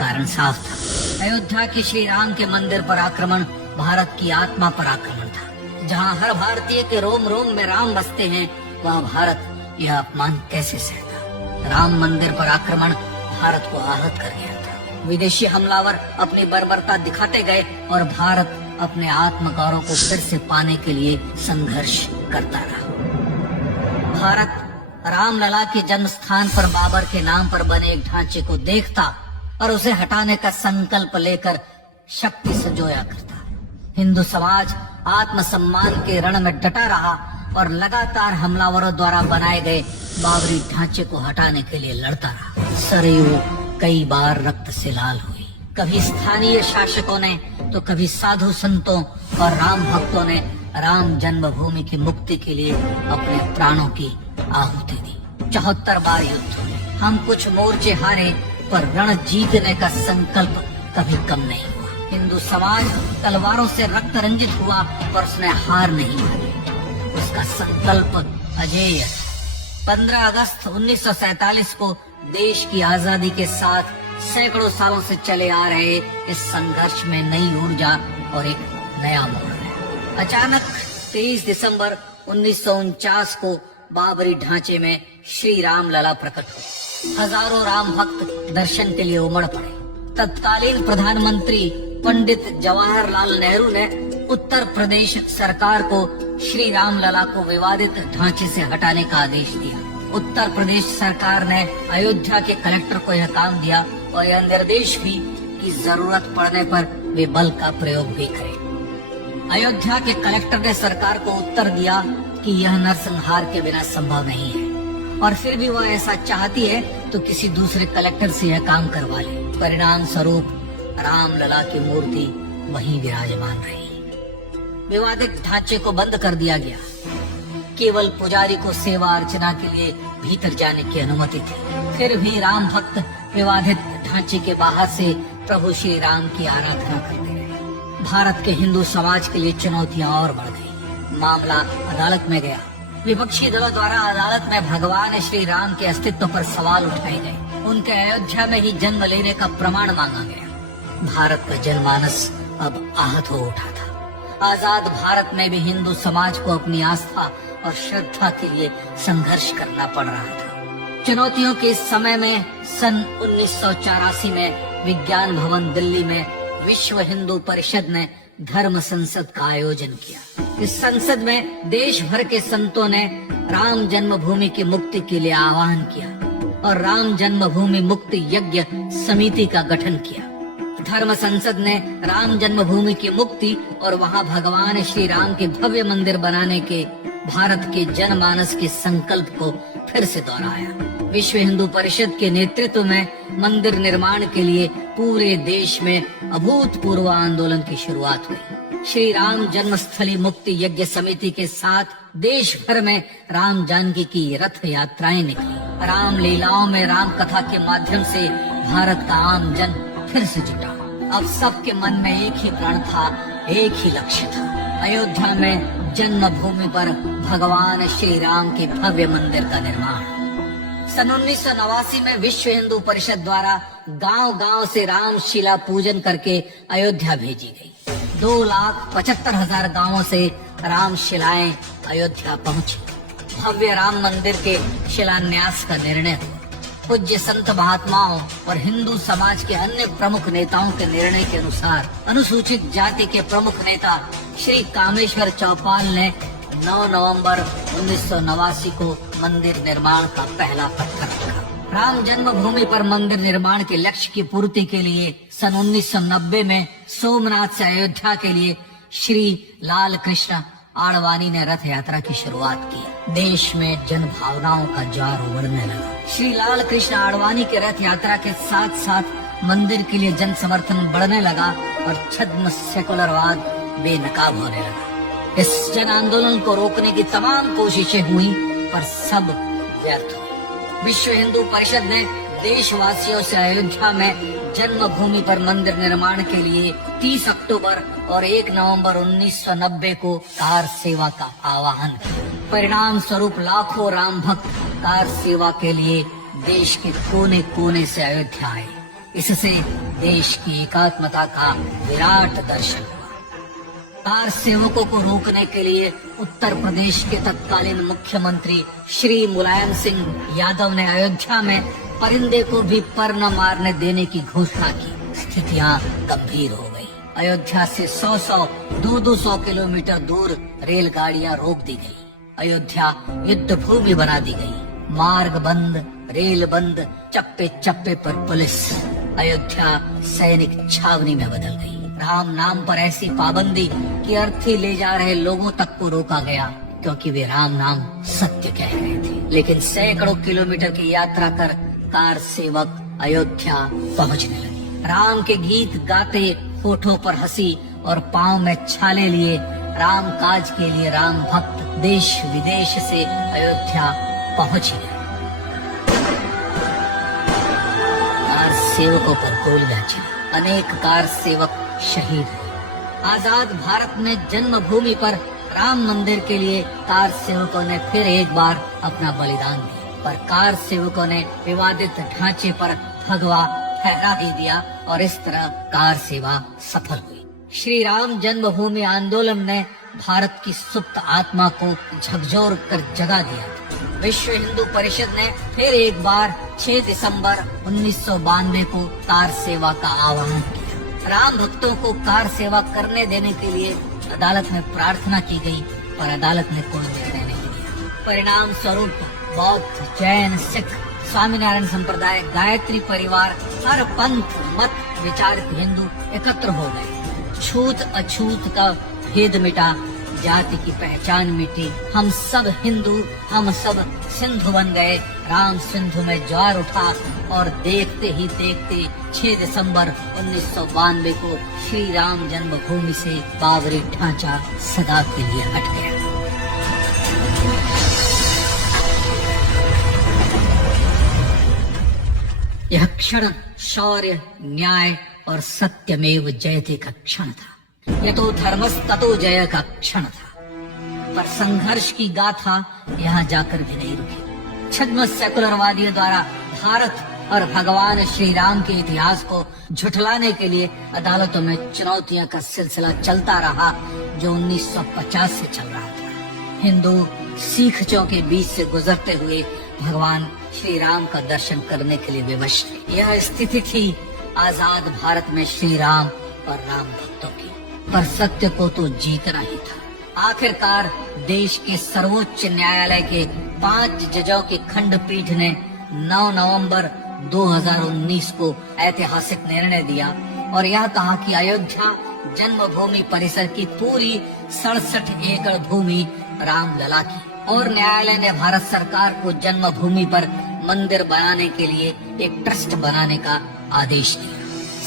कारण साफ था। अयोध्या के श्री राम के मंदिर पर आक्रमण भारत की आत्मा पर आक्रमण था। जहाँ हर भारतीय के रोम रोम में राम बसते हैं, वहाँ भारत यह अपमान कैसे सहता। राम मंदिर पर आक्रमण भारत को आहत कर गया था। विदेशी हमलावर अपनी बर्बरता दिखाते गए और भारत अपने आत्मगौरव को फिर से पाने के लिए संघर्ष करता रहा। भारत रामलला के जन्म स्थान पर बाबर के नाम पर बने एक ढांचे को देखता और उसे हटाने का संकल्प लेकर शक्ति संजोया करता। हिंदू समाज आत्मसम्मान के रण में डटा रहा और लगातार हमलावरों द्वारा बनाए गए बाबरी ढांचे को हटाने के लिए लड़ता रहा। सरयू कई बार रक्त से लाल हुई। कभी स्थानीय शासकों ने तो कभी साधु संतों और राम भक्तों ने राम जन्मभूमि की मुक्ति के लिए अपने प्राणों की आहुति दी। 74 बार युद्ध हुए। हम कुछ मोर्चे हारे, पर रण जीतने का संकल्प कभी कम नहीं हुआ। हिंदू समाज तलवारों से रक्त रंजित हुआ, पर उसने हार नहीं मानी। उसका संकल्प अजेय। 15 अगस्त 1947 को देश की आजादी के साथ सैकड़ों सालों से चले आ रहे इस संघर्ष में नई ऊर्जा और एक नया मोड़ आया। अचानक 23 दिसंबर 1949 को बाबरी ढांचे में श्री राम लला प्रकट हुए। हजारों राम भक्त दर्शन के लिए उमड़ पड़े। तत्कालीन प्रधानमंत्री पंडित जवाहरलाल नेहरू ने उत्तर प्रदेश सरकार को श्री राम लला को विवादित ढांचे से हटाने का आदेश दिया। उत्तर प्रदेश सरकार ने अयोध्या के कलेक्टर को यह काम दिया और यह निर्देश भी कि जरूरत पड़ने पर वे बल का प्रयोग भी करें। अयोध्या के कलेक्टर ने सरकार को उत्तर दिया कि यह नरसंहार के बिना संभव नहीं है, और फिर भी वह ऐसा चाहती है तो किसी दूसरे कलेक्टर से यह काम करवा ले। परिणाम स्वरूप राम लला की मूर्ति वहीं विराजमान रही। विवादित ढांचे को बंद कर दिया गया। केवल पुजारी को सेवा अर्चना के लिए भीतर जाने की अनुमति थी। फिर भी राम भक्त विवादित ढांचे के बाहर से प्रभु श्री राम की आराधना करते रहे। भारत के हिंदू समाज के लिए चुनौतियां और बढ़ गई। मामला अदालत में गया। विपक्षी दलों द्वारा अदालत में भगवान श्री राम के अस्तित्व पर सवाल उठाए गए। उनके अयोध्या में ही जन्म लेने का प्रमाण मांगा गया। भारत का जनमानस अब आहत हो उठा था। आजाद भारत में भी हिंदू समाज को अपनी आस्था और श्रद्धा के लिए संघर्ष करना पड़ रहा था। चुनौतियों के इस समय में सन 1984 में विज्ञान भवन दिल्ली में विश्व हिंदू परिषद ने धर्म संसद का आयोजन किया। इस संसद में देश भर के संतों ने राम जन्मभूमि की मुक्ति के लिए आह्वान किया और राम जन्मभूमि मुक्ति यज्ञ समिति का गठन किया। धर्म संसद ने राम जन्मभूमि की मुक्ति और वहां भगवान श्री राम के भव्य मंदिर बनाने के भारत के जनमानस के संकल्प को फिर से दोहराया। विश्व हिंदू परिषद के नेतृत्व में मंदिर निर्माण के लिए पूरे देश में अभूतपूर्व आंदोलन की शुरुआत हुई। श्री राम जन्मस्थली मुक्ति यज्ञ समिति के साथ देश भर में राम जानकी की रथ यात्राएं निकली। राम लीलाओं में राम कथा के माध्यम से भारत का आम जन फिर से जुटा। अब सबके मन में एक ही प्रण था, एक ही लक्ष्य था। अयोध्या में जन्मभूमि पर भगवान श्री राम के भव्य मंदिर का निर्माण। सन 1989 में विश्व हिंदू परिषद द्वारा गांव-गांव से राम शिला पूजन करके अयोध्या भेजी गई। 2,75,000 गांवों से राम शिलाएं अयोध्या पहुंची। भव्य राम मंदिर के शिलान्यास का निर्णय हुआ। पूज्य संत महात्माओं और हिंदू समाज के अन्य प्रमुख नेताओं के निर्णय के अनुसार अनुसूचित जाति के प्रमुख नेता श्री कामेश्वर चौपाल ने 9 नवंबर 1989 को मंदिर निर्माण का पहला पत्थर रखा। राम जन्मभूमि पर मंदिर निर्माण के लक्ष्य की पूर्ति के लिए सन 1990 में सोमनाथ से अयोध्या के लिए श्री लाल कृष्ण आडवाणी ने रथ यात्रा की शुरुआत की। देश में जन भावनाओं का ज्वार उमड़ने लगा। श्री लाल कृष्ण आडवाणी के रथ यात्रा के साथ साथ मंदिर के लिए जन समर्थन बढ़ने लगा और छद्म सेकुलरवाद बेनकाब होने लगा। इस जन आंदोलन को रोकने की तमाम कोशिशें हुई, पर सब व्यर्थ हुई। विश्व हिंदू परिषद ने देशवासियों से अयोध्या में जन्मभूमि पर मंदिर निर्माण के लिए 30 अक्टूबर और 1 नवंबर 1990 को कार सेवा का आह्वान किया। परिणाम स्वरूप लाखों राम भक्त कार सेवा के लिए देश के कोने कोने से अयोध्या आए। इससे देश की एकात्मता का विराट दर्शन हुआ। कार सेवकों को रोकने के लिए उत्तर प्रदेश के तत्कालीन मुख्यमंत्री श्री मुलायम सिंह यादव ने अयोध्या में परिंदे को भी पर न मारने देने की घोषणा की। स्थितियां गंभीर हो गई। अयोध्या से 200 किलोमीटर दूर रेलगाड़ियां रोक दी गई। अयोध्या युद्ध भूमि बना दी गई। मार्ग बंद, रेल बंद, चप्पे चप्पे पर पुलिस। अयोध्या सैनिक छावनी में बदल गई। राम नाम पर ऐसी पाबंदी कि अर्थी ले जा रहे लोगों तक को रोका गया, क्योंकि वे राम नाम सत्य कह रहे थे। लेकिन सैकड़ों किलोमीटर की यात्रा कर कार सेवक अयोध्या पहुंचने लगे। राम के गीत गाते, होठों पर हंसी और पांव में छाले लिए राम काज के लिए राम भक्त देश विदेश से अयोध्या पहुंच गए। कार सेवकों पर गोलियां चली। अनेक कार सेवक शहीद हुए। आजाद भारत में जन्मभूमि पर राम मंदिर के लिए कार सेवकों ने फिर एक बार अपना बलिदान दिया, पर कार सेवकों ने विवादित ढांचे पर भगवा फहरा ही दिया और इस तरह कार सेवा सफल हुई। श्री राम जन्मभूमि आंदोलन ने भारत की सुप्त आत्मा को झकझोर कर जगा दिया। विश्व हिंदू परिषद ने फिर एक बार 6 दिसंबर 1992 को कार सेवा का आह्वान किया। राम भक्तों को कार सेवा करने देने के लिए अदालत में प्रार्थना की गई, पर अदालत ने कोई निर्णय नहीं दिया। परिणाम स्वरूप बौद्ध, जैन, सिख, स्वामीनारायण संप्रदाय, गायत्री परिवार, हर पंथ मत विचारित हिंदू एकत्र हो गए। छूत अछूत का भेद मिटा, जाति की पहचान मिटी। हम सब हिंदू, हम सब सिंधु बन गए। राम सिंधु में ज्वार उठा और देखते ही देखते 6 दिसंबर 1992 को श्री राम जन्मभूमि से बाबरी ढांचा सदा के लिए हट गया। यह क्षण शौर्य, न्याय और सत्यमेव जयते का क्षण था। ये तो धर्मस्ततो जय का क्षण था। पर संघर्ष की गाथा यहाँ जाकर भी नहीं रुकी। छद्म सेकुलरवादियों द्वारा भारत और भगवान श्री राम के इतिहास को झुठलाने के लिए अदालतों में चुनौतियां का सिलसिला चलता रहा, जो 1950 से चल रहा था। हिंदू सिखों के बीच से गुजरते हुए भगवान श्री राम का दर्शन करने के लिए विवश थे। यह स्थिति थी आजाद भारत में श्री राम और राम भक्तों की। पर सत्य को तो जीतना ही था। आखिरकार देश के सर्वोच्च न्यायालय के 5 जजों की खंडपीठ ने 9 नवंबर 2019 को ऐतिहासिक निर्णय दिया और यह कहा कि अयोध्या जन्मभूमि परिसर की पूरी 67 एकड़ भूमि रामलला की, और न्यायालय ने भारत सरकार को जन्मभूमि पर मंदिर बनाने के लिए एक ट्रस्ट बनाने का आदेश दिया।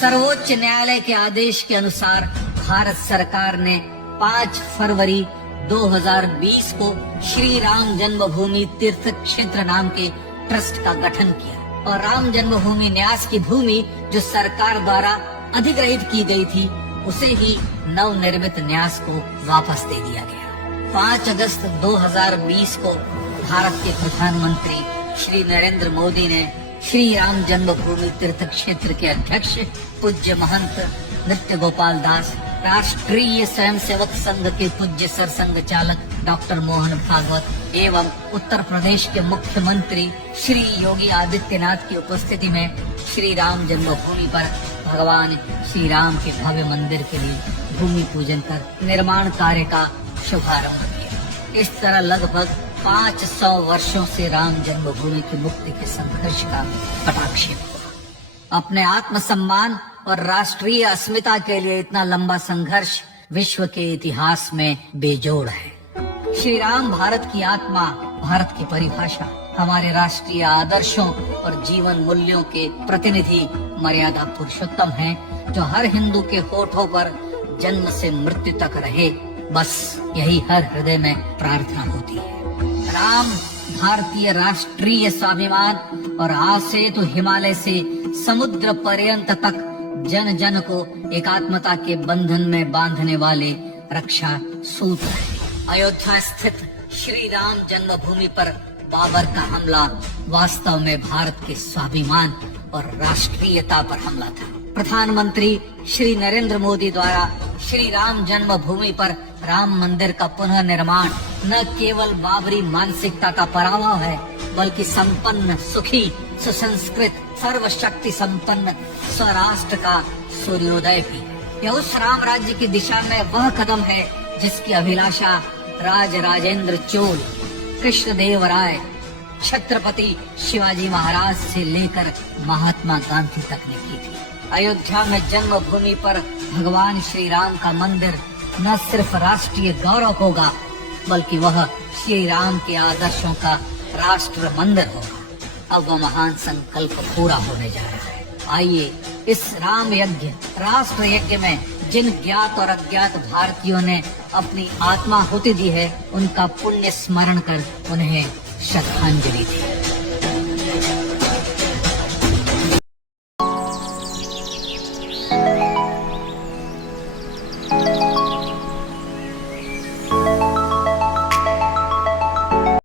सर्वोच्च न्यायालय के आदेश के अनुसार भारत सरकार ने 5 फरवरी 2020 को श्री राम जन्मभूमि तीर्थ क्षेत्र नाम के ट्रस्ट का गठन किया और राम जन्मभूमि न्यास की भूमि जो सरकार द्वारा अधिग्रहित की गई थी, उसे ही नवनिर्मित न्यास को वापस दे दिया गया। 5 अगस्त 2020 को भारत के प्रधानमंत्री श्री नरेंद्र मोदी ने श्री राम जन्मभूमि तीर्थ क्षेत्र के अध्यक्ष पूज्य महंत नृत्य गोपाल दास, राष्ट्रीय स्वयंसेवक संघ के पूज्य सरसंघ चालक डॉक्टर मोहन भागवत एवं उत्तर प्रदेश के मुख्यमंत्री श्री योगी आदित्यनाथ की उपस्थिति में श्री राम जन्मभूमि पर भगवान श्री राम के भव्य मंदिर के लिए भूमि पूजन कर निर्माण कार्य का शुभारंभ किया। इस तरह लगभग 500 वर्षों से राम जन्मभूमि की मुक्ति के संघर्ष का पटाक्षेप हुआ। अपने आत्मसम्मान और राष्ट्रीय अस्मिता के लिए इतना लंबा संघर्ष विश्व के इतिहास में बेजोड़ है। श्री राम भारत की आत्मा, भारत की परिभाषा, हमारे राष्ट्रीय आदर्शों और जीवन मूल्यों के प्रतिनिधि मर्यादा पुरुषोत्तम हैं, जो हर हिंदू के होठों पर जन्म से मृत्यु तक रहे। बस यही हर हृदय में प्रार्थना होती है। राम भारतीय राष्ट्रीय स्वाभिमान और आज से तो हिमालय से समुद्र पर्यंत तक जन जन को एकात्मता के बंधन में बांधने वाले रक्षा सूत्र है। अयोध्या स्थित श्री राम जन्मभूमि पर बाबर का हमला वास्तव में भारत के स्वाभिमान और राष्ट्रीयता पर हमला था। प्रधानमंत्री श्री नरेंद्र मोदी द्वारा श्री राम जन्मभूमि पर राम मंदिर का पुनः निर्माण न केवल बाबरी मानसिकता का पराभव है, बल्कि संपन्न, सुखी, सुसंस्कृत, सर्वशक्ति संपन्न स्वराष्ट्र का सूर्योदय भी है। यह उस राम राज्य की दिशा में वह कदम है जिसकी अभिलाषा राज राजेंद्र चोल, कृष्णदेव राय, छत्रपति शिवाजी महाराज से लेकर महात्मा गांधी तक ने की थी। अयोध्या में जन्मभूमि पर भगवान श्री राम का मंदिर न सिर्फ राष्ट्रीय गौरव होगा, बल्कि वह श्री राम के आदर्शों का राष्ट्र मंदिर होगा। अब वह महान संकल्प पूरा होने जा रहा है। आइए इस राम यज्ञ, राष्ट्र यज्ञ में जिन ज्ञात और अज्ञात भारतीयों ने अपनी आत्माहुति दी है, उनका पुण्य स्मरण कर उन्हें श्रद्धांजलि दी।